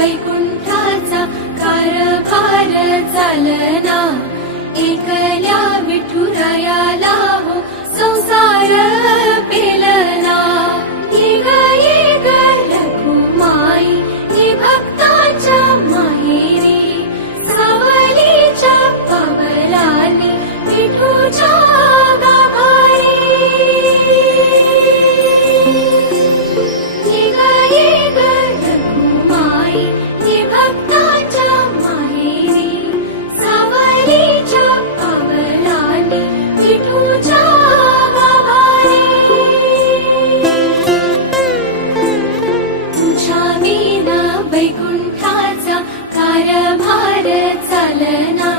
वैकुंठाचा कारभार चालना, एकल्या विठुरायाला हो संसार पेलना। ये ग रखुमाई ये भक्ताच्या माहेरी, सावलीच्या पावलांनी विठूच्या गाभारी। ये ग रखुमाई ये भक्ताच्या माहेरी, सावलीच्या पावलांनी विठूच्या गाभारी। तुझ्या विना वैकुंठाचा कारभार चालना।